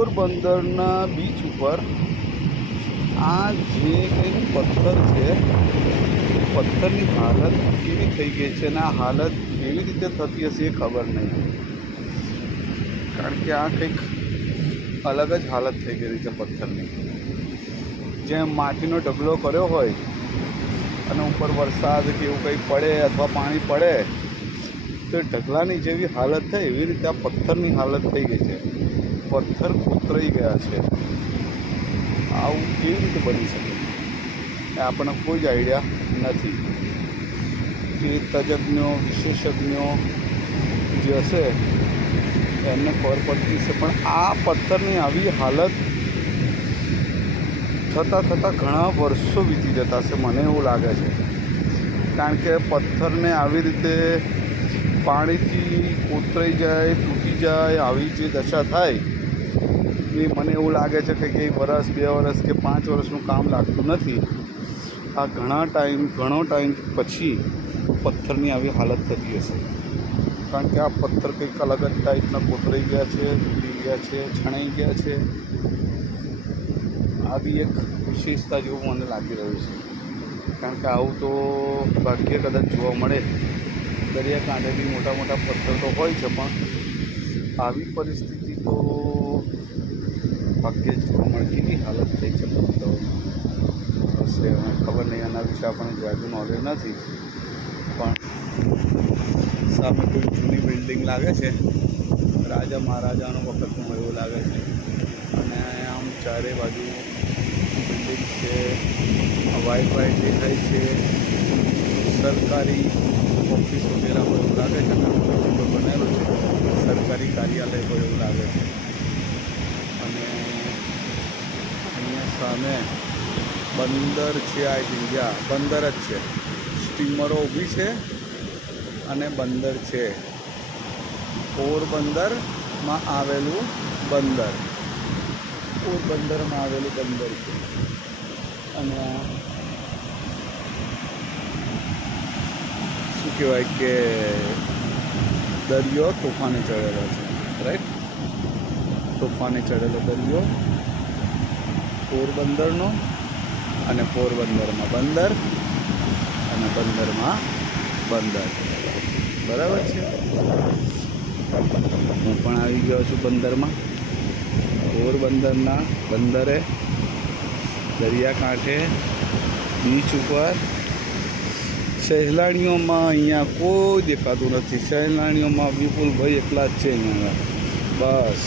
પોરબંદરના બીચ ઉપર આ જે કંઈક પથ્થર છે એ પથ્થરની હાલત કેવી થઈ ગઈ છે અને આ હાલત કેવી રીતે થતી હશે એ ખબર નહીં, કારણ કે આ કંઈક અલગ જ હાલત થઈ ગઈ છે પથ્થરની. જેમ માટીનો ઢગલો કર્યો હોય અને ઉપર વરસાદ કે એવું કંઈ પડે અથવા પાણી પડે તો ઢગલાની જેવી હાલત થાય એવી રીતે આ પથ્થરની હાલત થઈ ગઈ છે. પથ્થર કોતરાઈ ગયા છે. આવું કેવી રીતે બની શકે એ આપણને કોઈ જ આઈડિયા નથી. જે તજજ્ઞો વિશેષજ્ઞો જે હશે એમને ખબર પડતી હશે, પણ આ પથ્થરની આવી હાલત થતાં ઘણા વર્ષો વીતી જતા હશે મને એવું લાગે છે. કારણ કે પથ્થરને આવી રીતે પાણીથી કોતરાઈ જાય, તૂટી જાય, આવી જે દશા થાય એ મને એવું લાગે છે કે કંઈ વર્ષ 2 વર્ષ કે 5 વર્ષનું કામ લાગતું નથી. આ ઘણો ટાઈમ પછી પથ્થરની આવી હાલત થતી હશે, કારણ કે આ પથ્થર કંઈક અલગ જ ટાઈપના કોતરાઈ ગયા છે, તૂટી ગયા છે, છણાઈ ગયા છે. આ બી એક વિશેષતા જેવું મને લાગી રહ્યું છે, કારણ કે આવું તો ભાગ્યે કદાચ જોવા મળે. દરિયાકાંઠે બી મોટા મોટા પથ્થર તો હોય છે, પણ આવી પરિસ્થિતિ તો ભાગ્યે જોવા મળે. કેવી હાલત થઈ છે પથ્થરો હશે ખબર નહીં, આના વિશે આપણને જાજુ નોલેજ નથી. પણ સામે કોઈ જૂની બિલ્ડિંગ લાગે છે, રાજા મહારાજાનો વખતનું એવું લાગે છે. અને આમ ચારે બાજુ બિલ્ડિંગ છે, વ્હાઈટ દેખાય છે, સરકારી ઓફિસ વગેરે હોય એવું લાગે છે. બનેલું છે સરકારી કાર્યાલય હોય એવું લાગે છે. અને અહીંયા સામે બંદર છે. આ ઇન્ડિયા બંદર જ છે. સ્ટીમરો ઊભી છે અને બંદર છે. પોરબંદરમાં આવેલું બંદર, પોરબંદરમાં આવેલું બંદર છે. અને શું કહેવાય કે દરિયો તોફાને ચડેલો છે, રાઈટ? તોફાને ચડેલો દરિયો પોરબંદરનો, અને પોરબંદરમાં બંદર અને બંદરમાં બંદર. બરાબર છે. હું પણ આવી ગયો છું બંદરમાં, પોરબંદરના બંદરે, દરિયાકાંઠે, બીચ ઉપર. સહેલાણીઓમાં અહીંયા કોઈ દેખાતું નથી. સહેલાણીઓમાં વિપુલભાઈ એકલા જ છે અહીંયા. બસ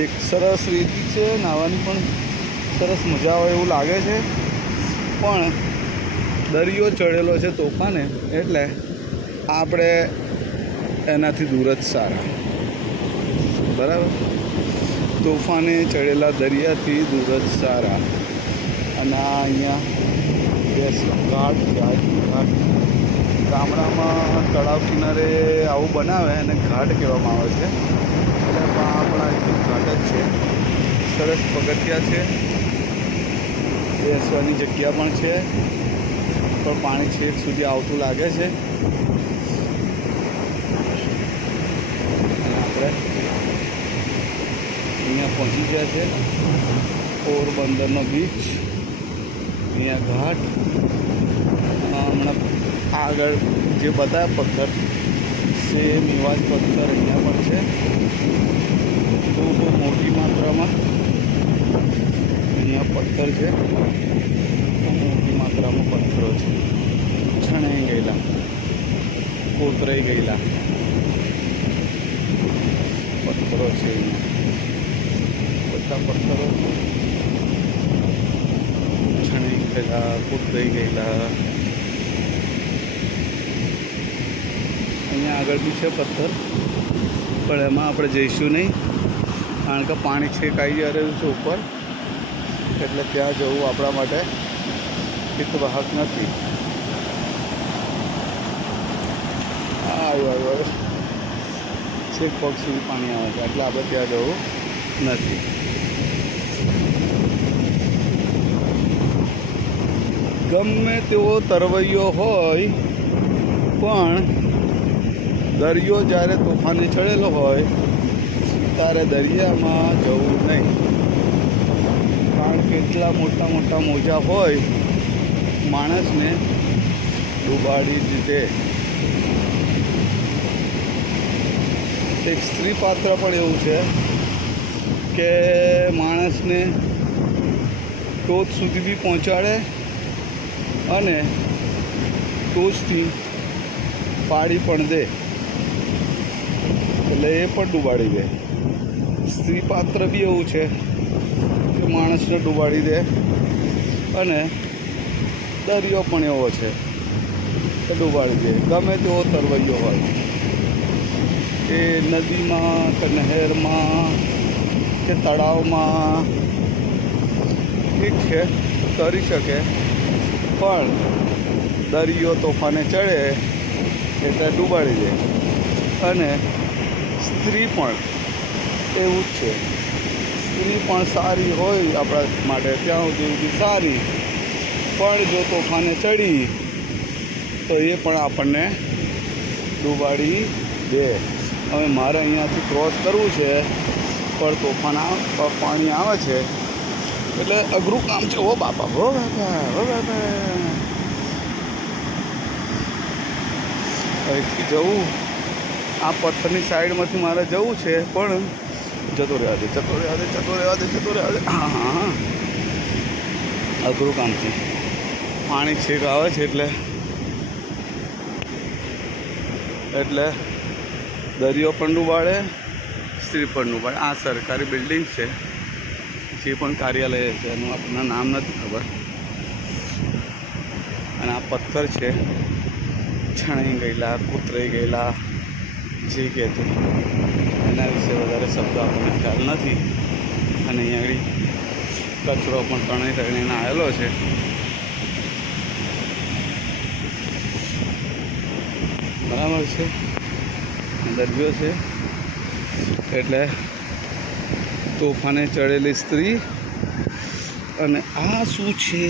એક સરસ રેતી છે, નાહવાની પણ સરસ મજા આવે એવું લાગે છે. પણ દરિયો ચડેલો છે તોફાને, એટલે આપણે એનાથી દૂર જ સારા. બરાબર? તોફાને ચડેલા દરિયાથી દૂર જ સારા. અને આ અહીંયા ઘાટ છે. ઘાટ ગામડામાં તળાવ કિનારે આવું બનાવે અને ઘાટ કહેવામાં આવે છે. એટલે આપણા ઘાટ જ છે. સરસ પગથિયા છે, બેસવાની જગ્યા પણ છે, પણ પાણી છેક સુધી આવતું લાગે છે. આપણે અહીંયા પહોંચી ગયા છે. પોરબંદરનો બીચ, અહીંયા ઘાટ. હમણાં આગળ જે બતાવ્યા પથ્થર સેમ એવા જ પથ્થર અહીંયા પણ છે. ખૂબ મોટી માત્રામાં અહીંયા પથ્થર છે. મોટી માત્રામાં પથ્થરો છે, છણાઈ ગયેલા, કોતરાઈ ગયેલા પથ્થરો છે. બધા પથ્થરો છણાઈ ગયેલા, કોતરાઈ ગયેલા. અહીંયા આગળ બી છે પથ્થર, પણ એમાં આપણે જઈશું નહીં, કારણ કે પાણી છેક આવી રહ્યું છે ઉપર, એટલે ત્યાં જવું આપણા માટે હિતવાહક નથી. આવ્યો છેક પગ સુધી પાણી આવે છે, એટલે આપણે ત્યાં જવું નથી. ગમે તેવો તરવૈયો હોય, પણ દરિયો જ્યારે તોફાને ચડેલો હોય તારે દરિયામાં જવું નહીં, કારણ કે એટલા મોટા મોટા મોજા હોય માણસને ડૂબાડી જ દે. એક સ્ત્રી પાત્ર પણ એવું છે કે માણસને ટોચ સુધી બી પહોંચાડે અને ટોચથી પાડી પણ દે, એટલે એ પણ ડૂબાડી દે. સ્ત્રી પાત્ર બી એવું છે કે માણસને ડૂબાડી દે, અને દરિયો પણ એવો છે કે ડૂબાડી દે. ગમે તેવો તરવૈયો હોય, એ નદીમાં કે નહેરમાં કે તળાવમાં ઠીક છે તરી શકે, પણ દરિયો તોફાને ચડે એટલે ડૂબાડી દે. અને સ્ત્રી પણ એવું જ છે. સ્ત્રી પણ સારી હોય આપણા માટે ત્યાં સુધી સારી, પણ જો તોફાને ચડી તો એ પણ આપણને ડૂબાડી દે. હવે મારે અહીંયાથી ક્રોસ કરવું છે, પણ તોફાન પાણી આવે છે એટલે અઘરું કામ છે. ઓ બાપા, હો બાપા, હો બાપા. અહીંથી જવું, આ પથ્થરની સાઈડમાંથી મારે જવું છે, પણ જતો રહેવા દે, જતો રહેવા દે, જતો રહેવા દે, જતો રહેવા દે. હા હા હા, અઘરું કામ છે. પાણી છેક આવે છે એટલે દરિયો પણ ડૂબાડે, સ્ત્રી પણ ડૂબાડે. આ સરકારી બિલ્ડિંગ છે, જે પણ કાર્યાલય છે એનું આપણને નામ નથી ખબર. અને આ પથ્થર છે, છણાઈ ગયેલા, કૂતરાઈ ગયેલા, જે કહે છે એના વિશે વધારે શબ્દો આપણને ખ્યાલ નથી. અને અહીં આગળ કચરો પણ તણાઈને આવેલો છે. બરાબર છે, દરિયો છે એટલે તોફાને ચડેલી સ્ત્રી. અને આ શું છે?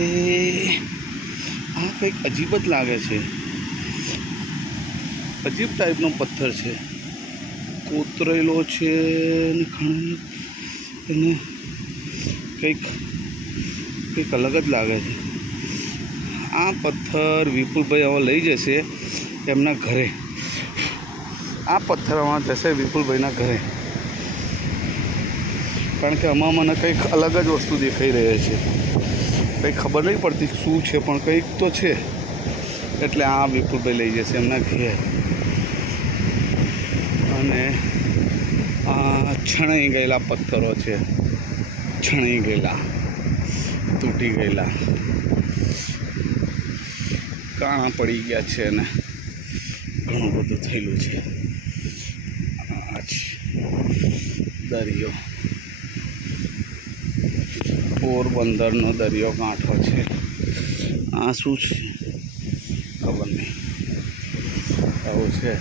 આ કંઈક અજીબ જ લાગે છે, અજીબ ટાઈપનો પથ્થર છે, કોતરેલો છે ને ઘણું, એને કંઈક અલગ જ લાગે છે. આ પથ્થર વિપુલભાઈ હવે લઈ જશે એમના ઘરે. આ પથ્થરમાં જશે વિપુલભાઈના ઘરે, કારણ કે આમાં મને કંઈક અલગ જ વસ્તુ દેખાઈ રહી છે. કંઈક ખબર નહીં પડતી શું છે, પણ કંઈક તો છે. એટલે આ વિપુલભાઈ લઈ જશે એમના ઘરે. અને આ છણાઈ ગયેલા પથ્થરો છે, છણાઈ ગયેલા, તૂટી ગયેલા, કાણા પડી ગયા છે અને ઘણું બધું થયેલું છે. આ છે દરિયો, પોરબંદરનો દરિયો કાંઠો છે. આ શું છે ખબર નહીં, આવું છે.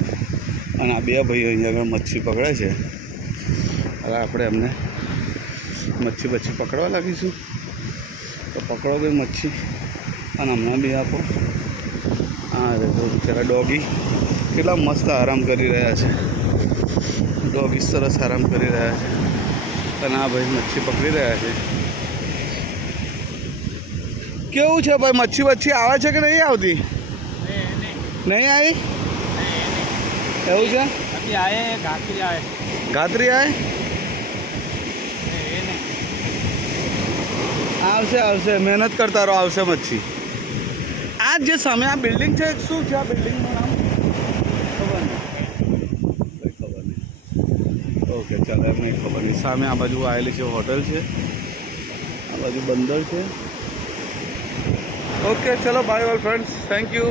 અને આ બે ભાઈઓ અહીંયા આગળ મચ્છી પકડે છે. હવે આપણે એમને મચ્છી પકડવા લાગીશું, તો પકડો ભાઈ મચ્છી, અને હમણાં બી આપો. હા તો બિચારા ડોગી કેટલા મસ્ત આરામ કરી રહ્યા છે. ડોગી સરસ આરામ કરી રહ્યા છે, અને આ ભાઈ મચ્છી પકડી રહ્યા છે. કેવું છે ભાઈ, મચ્છી આવે છે કે નહીં આવતી? નહીં આવી? એવું છે? ઘાતરી આવે? આવશે, મહેનત કરતા રહો, આવશે મચ્છી. આ જે સામે આ બિલ્ડિંગ છે, શું છે આ બિલ્ડિંગનું નામ? ખબર નહીં. ઓકે, ચાલો, એમ નહીં ખબર નહીં. સામે આ બાજુ આવેલી છે હોટલ છે, આ બાજુ બંદર છે. ઓકે, ચલો, bye all friends, thank you.